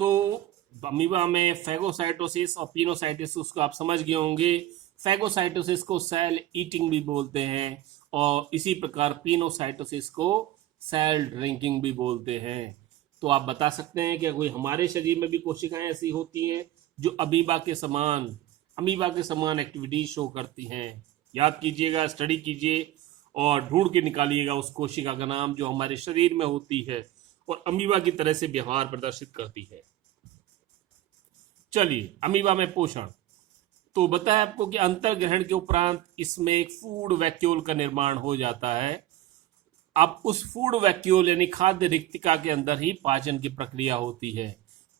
सो amoeba में phagocytosis और pinocytosis को आप समझ गए होंगे। फैगोसाइटोसिस को सेल ईटिंग भी बोलते हैं और इसी प्रकार पिनोसाइटोसिस को सेल ड्रिंकिंग भी बोलते हैं। तो आप बता सकते हैं कि कोई हमारे शरीर में भी कोशिकाएं ऐसी होती हैं जो अमीबा के समान एक्टिविटीज शो करती हैं। याद कीजिएगा, स्टडी कीजिए और ढूंढ के निकालिएगा उस कोशिका का नाम जो हमारे शरीर में होती है और अमीबा की तरह से व्यवहार प्रदर्शित करती है। चलिए, अमीबा में पोषण तो बताया आपको कि अंतर ग्रहण के उपरांत इसमें एक फूड वैक्यूल का निर्माण हो जाता है। अब उस फूड वैक्यूल यानी खाद्य रिक्तिका के अंदर ही पाचन की प्रक्रिया होती है।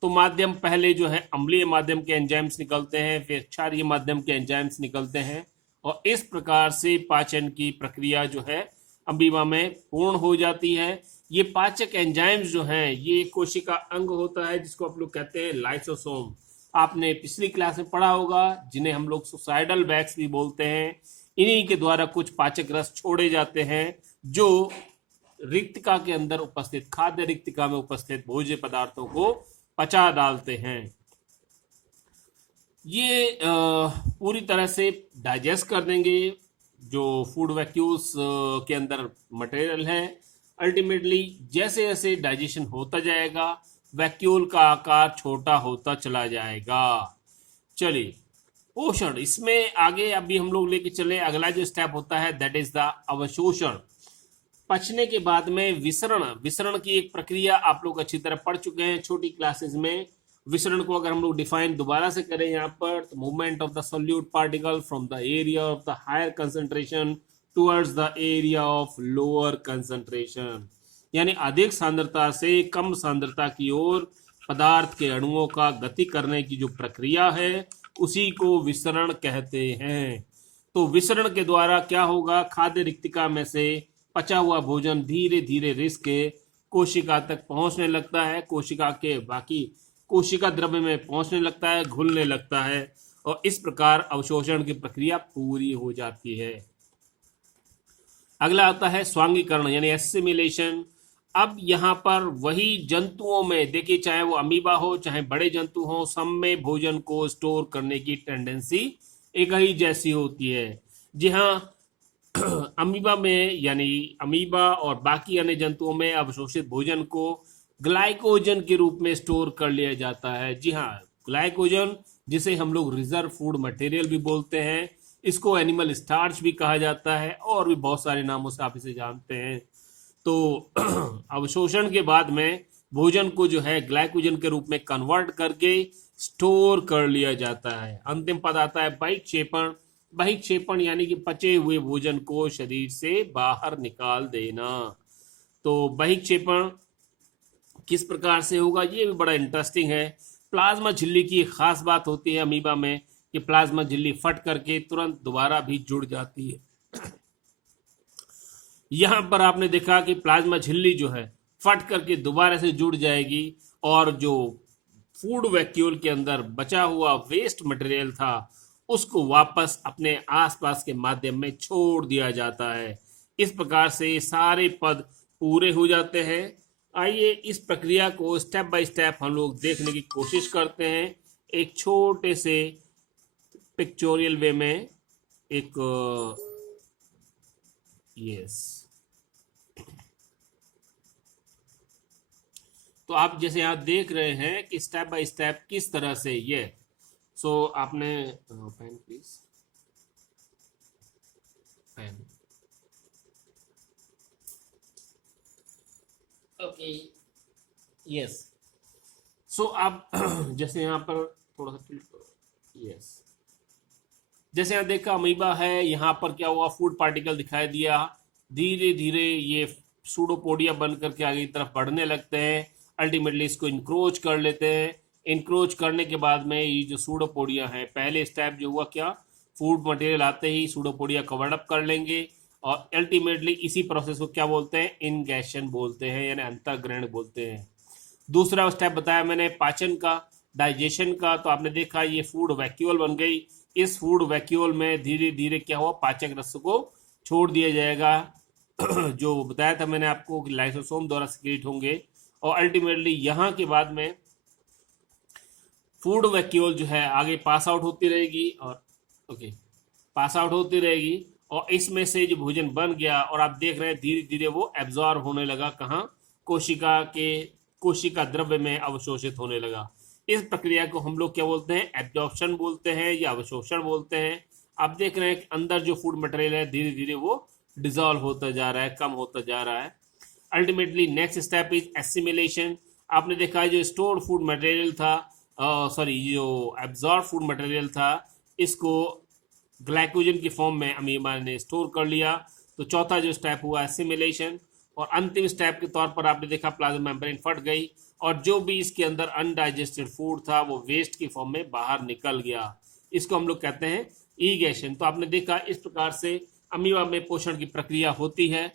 तो माध्यम पहले जो है अम्लीय माध्यम के एंजाइम्स निकलते हैं, फिर क्षारीय माध्यम के एंजाइम्स निकलते हैं और इस प्रकार से पाचन की प्रक्रिया जो है अमीबा में पूर्ण हो जाती है। ये पाचक एंजाइम्स जो हैं ये कोशिका अंग होता है जिसको आप लोग कहते हैं लाइसोसोम। आपने पिछली क्लास में पढ़ा होगा, जिन्हें हम लोग सुसाइडल बैग्स भी बोलते हैं। इन्हीं के द्वारा कुछ पाचक रस छोड़े जाते हैं जो रिक्तिका के अंदर उपस्थित खाद्य रिक्तिका में उपस्थित भोज्य पदार्थों को पचा डालते हैं। ये पूरी तरह से डाइजेस्ट कर देंगे जो फूड वैक्यूल्स के अंदर मटेरियल है। अल्टीमेटली जैसे जैसे डाइजेशन होता जाएगा वैक्यूल का आकार छोटा होता चला जाएगा। चलिए, पोषण इसमें आगे अभी हम लोग लेके चले। अगला जो स्टेप होता है दैट इज द अवशोषण। पचने के बाद में विसरण की एक प्रक्रिया आप लोग अच्छी तरह पढ़ चुके हैं छोटी क्लासेस में। विसरण को अगर हम लोग डिफाइन दोबारा से करें यहाँ पर, तो movement of the solute particle from the area of the higher concentration towards the area of lower concentration, यानी अधिक सांद्रता से कम सांद्रता की ओर पदार्थ के अणुओं का गति करने की जो प्रक्रिया है उसी को विसरण कहते हैं। तो विसरण के द्वारा क्या होगा, खाद्य रिक्तिका में से पचा हुआ भोजन धीरे धीरे रिस के कोशिका तक पहुंचने लगता है, कोशिका के बाकी कोशिका द्रव्य में पहुंचने लगता है, घुलने लगता है और इस प्रकार अवशोषण की प्रक्रिया पूरी हो जाती है। अगला आता है स्वांगीकरण यानी एसिमिलेशन। अब यहाँ पर वही जंतुओं में देखिए, चाहे वो अमीबा हो चाहे बड़े जंतु हो, सब में भोजन को स्टोर करने की टेंडेंसी एक ही जैसी होती है। जी हाँ, अमीबा में यानी अमीबा और बाकी अन्य जंतुओं में अवशोषित भोजन को ग्लाइकोजन के रूप में स्टोर कर लिया जाता है। जी हाँ, ग्लाइकोजन जिसे हम लोग रिजर्व फूड मटेरियल भी बोलते हैं, इसको एनिमल स्टार्च भी कहा जाता है और भी बहुत सारे नामों से आप इसे जानते हैं। तो अवशोषण के बाद में भोजन को जो है ग्लाइकोजन के रूप में कन्वर्ट करके स्टोर कर लिया जाता है। अंतिम पद आता है बहिक्षेपण। बहिक्षेपण यानी कि पचे हुए भोजन को शरीर से बाहर निकाल देना। तो बहिक्षेपण किस प्रकार से होगा ये भी बड़ा इंटरेस्टिंग है। प्लाज्मा झिल्ली की एक खास बात होती है अमीबा में कि प्लाज्मा झिल्ली फट करके तुरंत दोबारा भी जुड़ जाती है। यहां पर आपने देखा कि प्लाज्मा झिल्ली जो है फट करके दोबारा से जुड़ जाएगी और जो फूड वैक्यूल के अंदर बचा हुआ वेस्ट मटेरियल था उसको वापस अपने आसपास के माध्यम में छोड़ दिया जाता है। इस प्रकार से सारे पद पूरे हो जाते हैं। आइए इस प्रक्रिया को स्टेप बाय स्टेप हम लोग देखने की कोशिश करते हैं एक छोटे से पिक्चोरियल वे में। एक यस, तो आप जैसे यहाँ देख रहे हैं कि स्टेप बाय स्टेप किस तरह से ये आपने pen please, pen, okay yes. आप जैसे यहाँ पर थोड़ा सा यस, जैसे यहाँ देखा अमीबा है, यहाँ पर क्या हुआ, फूड पार्टिकल दिखाई दिया, धीरे धीरे ये सूडोपोडिया बन करके आगे की तरफ बढ़ने लगते हैं। अल्टीमेटली इसको इंक्रोच कर लेते हैं। इंक्रोच करने के बाद में ये जो सूडोपोडिया है, पहले स्टेप जो हुआ क्या, फूड मटेरियल आते ही सूडोपोडिया कवर अप कर लेंगे और अल्टीमेटली इसी प्रोसेस को क्या बोलते हैं, इनगेशन बोलते हैं यानी अंतर्ग्रहण बोलते हैं। दूसरा स्टेप बताया मैंने पाचन का, डाइजेशन का। तो आपने देखा ये फूड वैक्यूल बन गई। इस फूड वैक्यूल में धीरे धीरे क्या हुआ, पाचक रस को छोड़ दिया जाएगा जो बताया था मैंने आपको कि लाइसोसोम द्वारा सिक्रीट होंगे और अल्टीमेटली यहाँ के बाद में फूड वैक्यूल जो है आगे पास आउट होती रहेगी और ओके पास आउट होती रहेगी, और इसमें से जो भोजन बन गया और आप देख रहे हैं धीरे धीरे वो एब्जॉर्ब होने लगा कहाँ, कोशिका द्रव्य में अवशोषित होने लगा। इस प्रक्रिया को हम लोग क्या बोलते हैं, एब्जॉर्प्शन बोलते हैं या अवशोषण बोलते हैं। आप देख रहे हैं कि अंदर जो फूड मटेरियल है धीरे धीरे वो डिजॉल्व होता जा रहा है, कम होता जा रहा है। Ultimately next step is assimilation. आपने देखा है जो स्टोर्ड फूड मटेरियल था, सॉरी जो एब्जॉर्ब फूड मटेरियल था, इसको ग्लाइकोजन की फॉर्म में अमीबा ने स्टोर कर लिया। तो चौथा जो स्टेप हुआ एसिमिलेशन, और अंतिम स्टेप के तौर पर आपने देखा प्लाज्मा मेम्ब्रेन फट गई और जो भी इसके अंदर अनडाइजेस्टेड फूड था वो वेस्ट की फॉर्म में बाहर निकल गया। इसको हम लोग कहते हैं ईगेशन। तो आपने देखा इस प्रकार से अमीबा में पोषण की प्रक्रिया होती है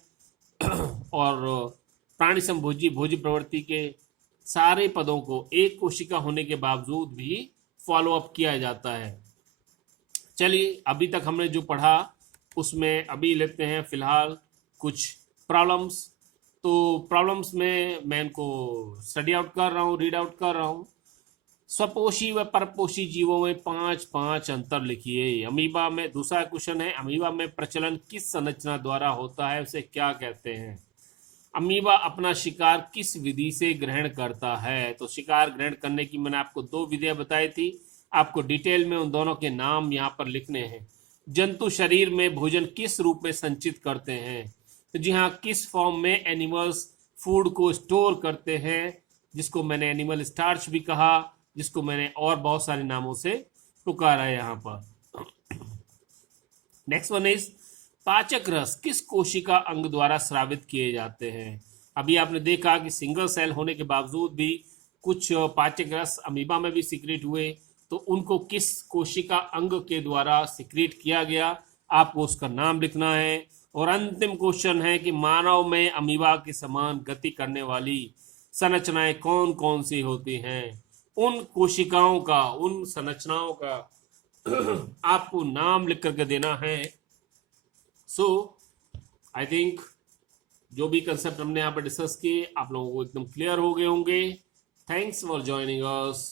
और प्राणी संभोजी भोजी प्रवृत्ति के सारे पदों को एक कोशिका होने के बावजूद भी फॉलो अप किया जाता है। चलिए अभी तक हमने जो पढ़ा उसमें अभी लेते हैं फिलहाल कुछ प्रॉब्लम्स। तो प्रॉब्लम्स में मैं इनको स्टडी आउट कर रहा हूँ, रीड आउट कर रहा हूँ। स्वपोषी व परपोषी जीवों में 5 अंतर लिखिए। अमीबा में दूसरा क्वेश्चन है, अमीबा में प्रचलन किस संरचना द्वारा होता है, उसे क्या कहते हैं। अमीबा अपना शिकार किस विधि से ग्रहण करता है। तो शिकार ग्रहण करने की मैंने आपको 2 विधियां बताई थी, आपको डिटेल में उन दोनों के नाम यहाँ पर लिखने हैं। जंतु शरीर में भोजन किस रूप में संचित करते हैं। तो जी हाँ, किस फॉर्म में एनिमल्स फूड को स्टोर करते हैं, जिसको मैंने एनिमल स्टार्च भी कहा, जिसको मैंने और बहुत सारे नामों से पुकारा है यहाँ पर। नेक्स्ट वन इज पाचक रस किस कोशिका अंग द्वारा स्रावित किए जाते हैं। अभी आपने देखा कि सिंगल सेल होने के बावजूद भी कुछ पाचक रस अमीबा में भी सिक्रीट हुए, तो उनको किस कोशिका अंग के द्वारा सिक्रीट किया गया, आपको उसका नाम लिखना है। और अंतिम क्वेश्चन है कि मानव में अमीबा के समान गति करने वाली संरचनाएं कौन कौन सी होती हैं। उन कोशिकाओं का, उन संरचनाओं का आपको नाम लिख करके देना है। सो आई थिंक जो भी कंसेप्ट हमने यहाँ पर डिस्कस किए आप लोगों को एकदम क्लियर हो गए होंगे। Thanks for joining us.